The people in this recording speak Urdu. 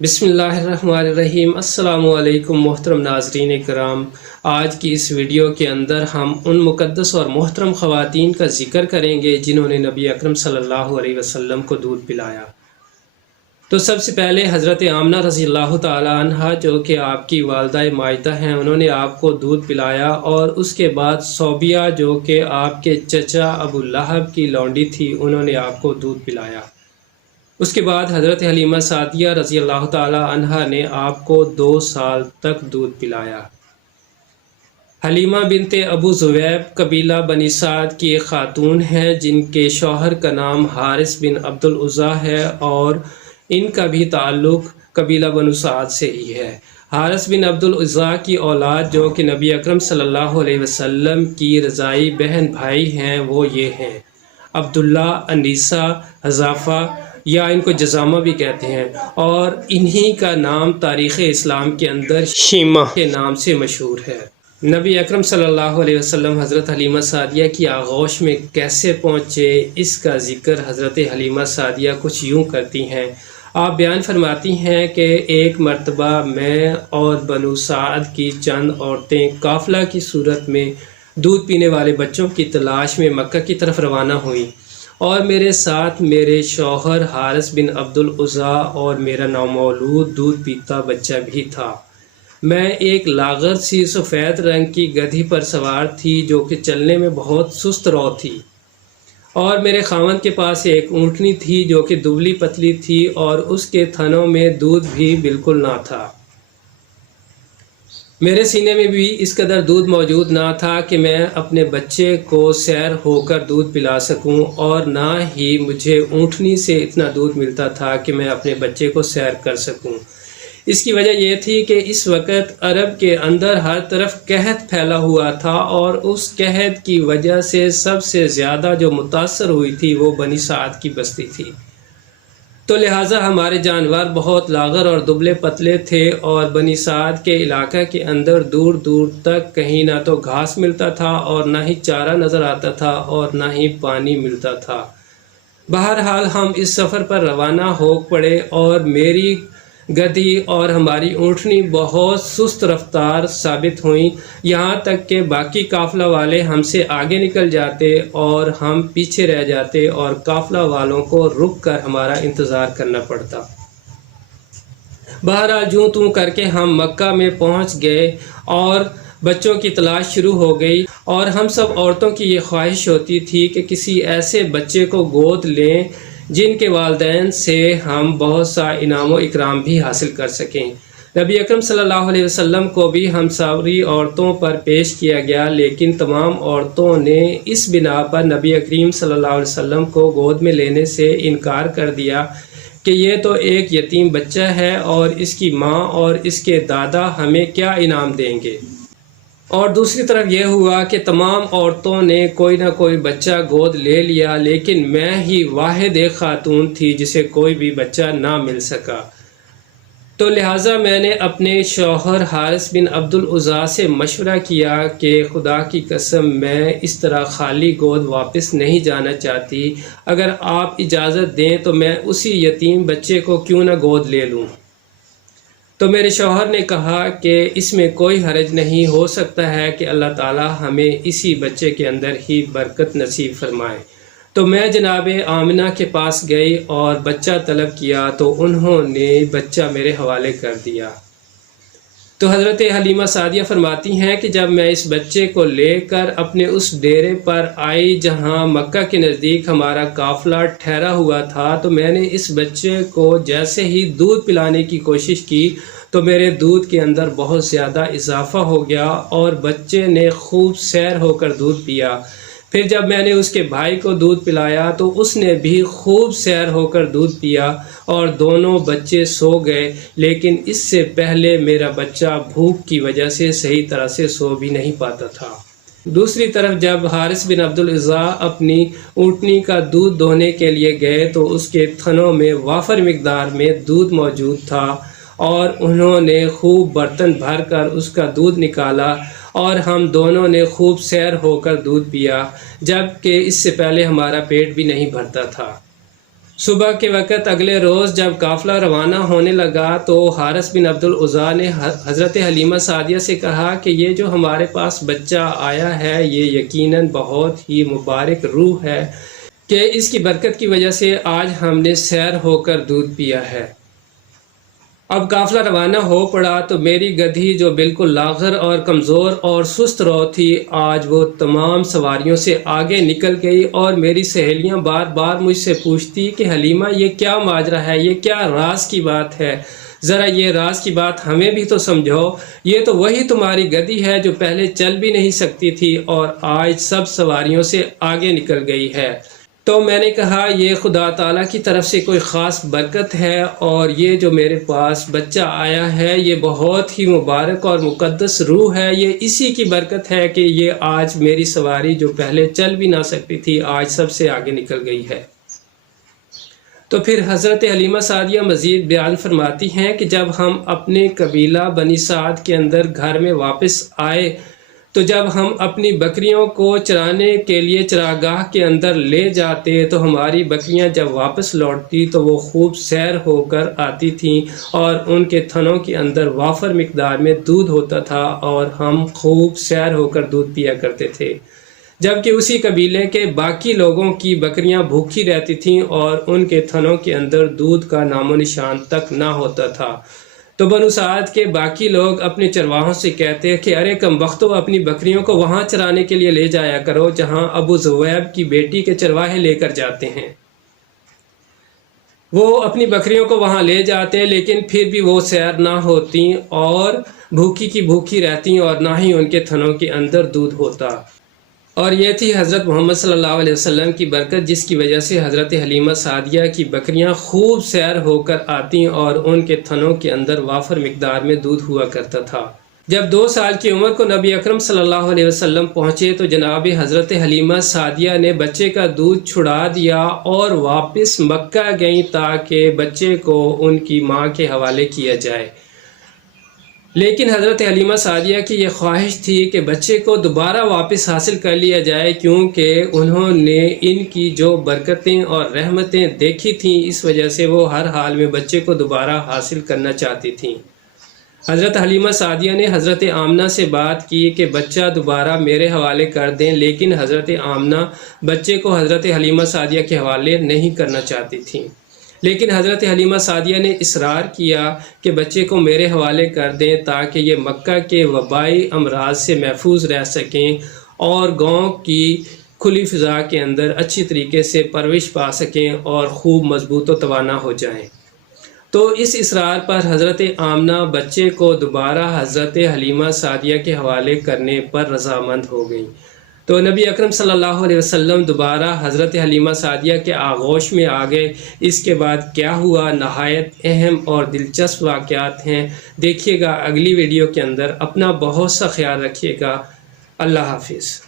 بسم اللہ الرحمن الرحیم۔ السلام علیکم محترم ناظرین کرام، آج کی اس ویڈیو کے اندر ہم ان مقدس اور محترم خواتین کا ذکر کریں گے جنہوں نے نبی اکرم صلی اللہ علیہ وسلم کو دودھ پلایا۔ تو سب سے پہلے حضرت آمنہ رضی اللہ تعالی عنہا جو کہ آپ کی والدہ ماجدہ ہیں، انہوں نے آپ کو دودھ پلایا، اور اس کے بعد صوبیہ جو کہ آپ کے چچا ابو لہب کی لونڈی تھی، انہوں نے آپ کو دودھ پلایا۔ اس کے بعد حضرت حلیمہ سعدیہ رضی اللہ تعالی عنہا نے آپ کو 2 سال تک دودھ پلایا۔ حلیمہ بنت ابو زویب قبیلہ بنی سعد کی ایک خاتون ہیں جن کے شوہر کا نام حارث بن عبد العزیٰ ہے، اور ان کا بھی تعلق قبیلہ بنو سعد سے ہی ہے۔ حارث بن عبد العزیٰ کی اولاد جو کہ نبی اکرم صلی اللہ علیہ وسلم کی رضائی بہن بھائی ہیں وہ یہ ہیں: عبداللہ، انیسہ، حذافہ یا ان کو جزامہ بھی کہتے ہیں، اور انہی کا نام تاریخ اسلام کے اندر شیمہ کے نام سے مشہور ہے۔ نبی اکرم صلی اللہ علیہ وسلم حضرت حلیمہ سعدیہ کی آغوش میں کیسے پہنچے، اس کا ذکر حضرت حلیمہ سعدیہ کچھ یوں کرتی ہیں۔ آپ بیان فرماتی ہیں کہ ایک مرتبہ میں اور بنو سعد کی چند عورتیں قافلہ کی صورت میں دودھ پینے والے بچوں کی تلاش میں مکہ کی طرف روانہ ہوئیں، اور میرے ساتھ میرے شوہر حارث بن عبد العزیٰ اور میرا نومولود دودھ پیتا بچہ بھی تھا۔ میں ایک لاغر سی سفید رنگ کی گدھی پر سوار تھی جو کہ چلنے میں بہت سست رو تھی، اور میرے خاوند کے پاس ایک اونٹنی تھی جو کہ دبلی پتلی تھی اور اس کے تھنوں میں دودھ بھی بالکل نہ تھا۔ میرے سینے میں بھی اس قدر دودھ موجود نہ تھا کہ میں اپنے بچے کو سیر ہو کر دودھ پلا سکوں، اور نہ ہی مجھے اونٹنی سے اتنا دودھ ملتا تھا کہ میں اپنے بچے کو سیر کر سکوں۔ اس کی وجہ یہ تھی کہ اس وقت عرب کے اندر ہر طرف قحط پھیلا ہوا تھا، اور اس قحط کی وجہ سے سب سے زیادہ جو متاثر ہوئی تھی وہ بنی سعد کی بستی تھی۔ تو لہٰذا ہمارے جانور بہت لاغر اور دبلے پتلے تھے، اور بنی سعد کے علاقہ کے اندر دور دور تک کہیں نہ تو گھاس ملتا تھا اور نہ ہی چارہ نظر آتا تھا اور نہ ہی پانی ملتا تھا۔ بہرحال ہم اس سفر پر روانہ ہو پڑے، اور میری گدھی اور ہماری اونٹنی بہت سست رفتار ثابت ہوئیں، یہاں تک کہ باقی قافلہ والے ہم سے آگے نکل جاتے اور ہم پیچھے رہ جاتے، اور قافلہ والوں کو رک کر ہمارا انتظار کرنا پڑتا۔ بہرحال جوں توں کر کے ہم مکہ میں پہنچ گئے، اور بچوں کی تلاش شروع ہو گئی، اور ہم سب عورتوں کی یہ خواہش ہوتی تھی کہ کسی ایسے بچے کو گود لیں جن کے والدین سے ہم بہت سا انعام و اکرام بھی حاصل کر سکیں۔ نبی اکرم صلی اللہ علیہ وسلم کو بھی ہم ساری عورتوں پر پیش کیا گیا، لیکن تمام عورتوں نے اس بنا پر نبی اکریم صلی اللہ علیہ وسلم کو گود میں لینے سے انکار کر دیا کہ یہ تو ایک یتیم بچہ ہے، اور اس کی ماں اور اس کے دادا ہمیں کیا انعام دیں گے۔ اور دوسری طرف یہ ہوا کہ تمام عورتوں نے کوئی نہ کوئی بچہ گود لے لیا، لیکن میں ہی واحد ایک خاتون تھی جسے کوئی بھی بچہ نہ مل سکا۔ تو لہٰذا میں نے اپنے شوہر حارث بن عبد العزیٰ سے مشورہ کیا کہ خدا کی قسم میں اس طرح خالی گود واپس نہیں جانا چاہتی، اگر آپ اجازت دیں تو میں اسی یتیم بچے کو کیوں نہ گود لے لوں۔ تو میرے شوہر نے کہا کہ اس میں کوئی حرج نہیں، ہو سکتا ہے کہ اللہ تعالی ہمیں اسی بچے کے اندر ہی برکت نصیب فرمائے۔ تو میں جناب آمنہ کے پاس گئی اور بچہ طلب کیا، تو انہوں نے بچہ میرے حوالے کر دیا۔ تو حضرت حلیمہ سعدیہ فرماتی ہیں کہ جب میں اس بچے کو لے کر اپنے اس ڈیرے پر آئی جہاں مکہ کے نزدیک ہمارا قافلہ ٹھہرا ہوا تھا، تو میں نے اس بچے کو جیسے ہی دودھ پلانے کی کوشش کی تو میرے دودھ کے اندر بہت زیادہ اضافہ ہو گیا، اور بچے نے خوب سیر ہو کر دودھ پیا۔ پھر جب میں نے اس کے بھائی کو دودھ پلایا تو اس نے بھی خوب سیر ہو کر دودھ پیا، اور دونوں بچے سو گئے، لیکن اس سے پہلے میرا بچہ بھوک کی وجہ سے صحیح طرح سے سو بھی نہیں پاتا تھا۔ دوسری طرف جب حارث بن عبد العزیٰ اپنی اونٹنی کا دودھ دوہنے کے لیے گئے تو اس کے تھنوں میں وافر مقدار میں دودھ موجود تھا، اور انہوں نے خوب برتن بھر کر اس کا دودھ نکالا، اور ہم دونوں نے خوب سیر ہو کر دودھ پیا، جبکہ اس سے پہلے ہمارا پیٹ بھی نہیں بھرتا تھا۔ صبح کے وقت اگلے روز جب قافلہ روانہ ہونے لگا تو حارث بن عبد العزیٰ نے حضرت حلیمہ سعدیہ سے کہا کہ یہ جو ہمارے پاس بچہ آیا ہے یہ یقیناً بہت ہی مبارک روح ہے کہ اس کی برکت کی وجہ سے آج ہم نے سیر ہو کر دودھ پیا ہے۔ اب قافلہ روانہ ہو پڑا تو میری گدھی جو بالکل لاغر اور کمزور اور سست رو تھی آج وہ تمام سواریوں سے آگے نکل گئی، اور میری سہیلیاں بار بار مجھ سے پوچھتی کہ حلیمہ یہ کیا ماجرا ہے، یہ کیا راز کی بات ہے، ذرا یہ راز کی بات ہمیں بھی تو سمجھو، یہ تو وہی تمہاری گدھی ہے جو پہلے چل بھی نہیں سکتی تھی اور آج سب سواریوں سے آگے نکل گئی ہے۔ تو میں نے کہا یہ خدا تعالیٰ کی طرف سے کوئی خاص برکت ہے، اور یہ جو میرے پاس بچہ آیا ہے یہ بہت ہی مبارک اور مقدس روح ہے، یہ اسی کی برکت ہے کہ یہ آج میری سواری جو پہلے چل بھی نہ سکتی تھی آج سب سے آگے نکل گئی ہے۔ تو پھر حضرت حلیمہ سعدیہ مزید بیان فرماتی ہیں کہ جب ہم اپنے قبیلہ بنی سعد کے اندر گھر میں واپس آئے تو جب ہم اپنی بکریوں کو چرانے کے لیے چراگاہ کے اندر لے جاتے تو ہماری بکریاں جب واپس لوٹتی تو وہ خوب سیر ہو کر آتی تھیں، اور ان کے تھنوں کے اندر وافر مقدار میں دودھ ہوتا تھا اور ہم خوب سیر ہو کر دودھ پیا کرتے تھے، جبکہ اسی قبیلے کے باقی لوگوں کی بکریاں بھوکی رہتی تھیں اور ان کے تھنوں کے اندر دودھ کا نام و نشان تک نہ ہوتا تھا۔ تو بنو سعد کے باقی لوگ اپنے چرواہوں سے کہتے کہ ارے کم بختو، اپنی بکریوں کو وہاں چرانے کے لیے لے جایا کرو جہاں ابو زویب کی بیٹی کے چرواہے لے کر جاتے ہیں۔ وہ اپنی بکریوں کو وہاں لے جاتے لیکن پھر بھی وہ سیر نہ ہوتی اور بھوکی کی بھوکی رہتی اور نہ ہی ان کے تھنوں کے اندر دودھ ہوتا۔ اور یہ تھی حضرت محمد صلی اللہ علیہ وسلم کی برکت، جس کی وجہ سے حضرت حلیمہ سعدیہ کی بکریاں خوب سیر ہو کر آتی اور ان کے تھنوں کے اندر وافر مقدار میں دودھ ہوا کرتا تھا۔ جب 2 سال کی عمر کو نبی اکرم صلی اللہ علیہ وسلم پہنچے تو جناب حضرت حلیمہ سعدیہ نے بچے کا دودھ چھڑا دیا اور واپس مکہ گئیں تاکہ بچے کو ان کی ماں کے حوالے کیا جائے۔ لیکن حضرت حلیمہ سعدیہ کی یہ خواہش تھی کہ بچے کو دوبارہ واپس حاصل کر لیا جائے، کیونکہ انہوں نے ان کی جو برکتیں اور رحمتیں دیکھی تھیں اس وجہ سے وہ ہر حال میں بچے کو دوبارہ حاصل کرنا چاہتی تھیں۔ حضرت حلیمہ سعدیہ نے حضرت آمنہ سے بات کی کہ بچہ دوبارہ میرے حوالے کر دیں، لیکن حضرت آمنہ بچے کو حضرت حلیمہ سعدیہ کے حوالے نہیں کرنا چاہتی تھیں۔ لیکن حضرت حلیمہ سعدیہ نے اصرار کیا کہ بچے کو میرے حوالے کر دیں تاکہ یہ مکہ کے وبائی امراض سے محفوظ رہ سکیں اور گاؤں کی کھلی فضا کے اندر اچھی طریقے سے پرورش پا سکیں اور خوب مضبوط و توانا ہو جائیں۔ تو اس اصرار پر حضرت آمنہ بچے کو دوبارہ حضرت حلیمہ سعدیہ کے حوالے کرنے پر رضامند ہو گئیں۔ تو نبی اکرم صلی اللہ علیہ وسلم دوبارہ حضرت حلیمہ سعدیہ کے آغوش میں آ گئے۔ اس کے بعد کیا ہوا، نہایت اہم اور دلچسپ واقعات ہیں، دیکھیے گا اگلی ویڈیو کے اندر۔ اپنا بہت سا خیال رکھیے گا۔ اللہ حافظ۔